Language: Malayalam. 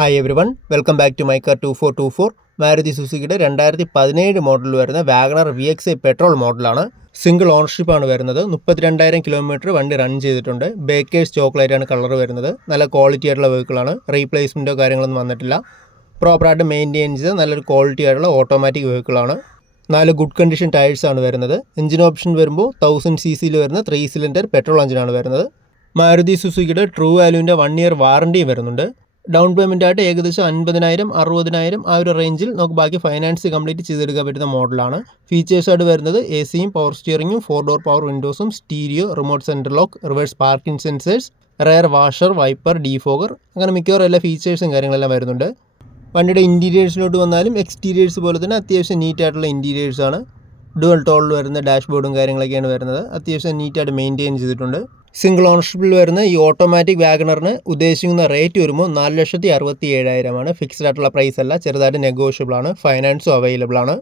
Hi everyone, welcome back to my car 2424. Maruti സുസുക്കിയുടെ 2017 മോഡലിൽ വരുന്ന വാഗണർ VXi പെട്രോൾ മോഡലാണ്. സിംഗിൾ ഓണർഷിപ്പാണ് വരുന്നത്. 32,000 കിലോമീറ്റർ വണ്ടി റൺ ചെയ്തിട്ടുണ്ട്. ബേക്കേഴ്സ് ചോക്ലേറ്റാണ് കളർ വരുന്നത്. നല്ല ക്വാളിറ്റി ആയിട്ടുള്ള വെഹിക്കിളാണ്. റീപ്ലേസ്മെൻറ്റോ കാര്യങ്ങളൊന്നും വന്നിട്ടില്ല. പ്രോപ്പറായിട്ട് മെയിൻറ്റെയിൻ ചെയ്ത് നല്ലൊരു ക്വാളിറ്റി ആയിട്ടുള്ള ഓട്ടോമാറ്റിക് വെഹിക്കിളാണ്. 4 ഗുഡ് കണ്ടീഷൻ ടയേഴ്സാണ് വരുന്നത്. എഞ്ചിൻ ഓപ്ഷൻ വരുമ്പോൾ 1000 cc വരുന്ന 3 സിലിണ്ടർ പെട്രോൾ എഞ്ചിനാണ് വരുന്നത്. മാരുതി സുസുക്കിയുടെ ട്രൂ വാല്യൂവിൻ്റെ 1 ഇയർ വാറണ്ടിയും വരുന്നുണ്ട്. ഡൗൺ പേയ്മെൻ്റ് ആയിട്ട് ഏകദേശം 50,000 60,000 ആ ഒരു റേഞ്ചിൽ നമുക്ക് ബാക്കി ഫൈനാൻസ് കംപ്ലീറ്റ് ചെയ്തെടുക്കാൻ പറ്റുന്ന മോഡലാണ്. ഫീച്ചേഴ്സായിട്ട് വരുന്നത് AC പവർ സ്റ്റിയറിംഗും 4 ഡോർ പവർ വിൻഡോസും stereo, remote central lock, reverse parking sensors, rear washer, wiper, defogger, അങ്ങനെ മിക്കവാറും എല്ലാ ഫീച്ചേഴ്സും കാര്യങ്ങളെല്ലാം വരുന്നുണ്ട്. വണ്ടിയുടെ ഇൻറ്റീരിയേഴ്സിലോട്ട് വന്നാലും എക്സ്റ്റീരിയേഴ്സ് പോലെ തന്നെ അത്യാവശ്യം നീറ്റായിട്ടുള്ള ഇൻറ്റീരിയേഴ്സാണ്. ഡുവൽ ടോളിൽ വരുന്ന ഡാഷ്ബോർഡും കാര്യങ്ങളൊക്കെയാണ് വരുന്നത്. അത്യാവശ്യം നീറ്റായിട്ട് മെയിൻറ്റെയിൻ ചെയ്തിട്ടുണ്ട്. സിംഗിൾ ഓണർഷിപ്പിൽ വരുന്ന ഈ ഓട്ടോമാറ്റിക് വാഗണറിന് ഉദ്ദേശിക്കുന്ന റേറ്റ് വരുമ്പോൾ 4,67,000 ആണ്. ഫിക്സ്ഡ് ആയിട്ടുള്ള പ്രൈസ് അല്ല, ചെറുതായിട്ട് നെഗോഷ്യബിൾ ആണ്. ഫൈനാൻസും അവൈലബിൾ ആണ്.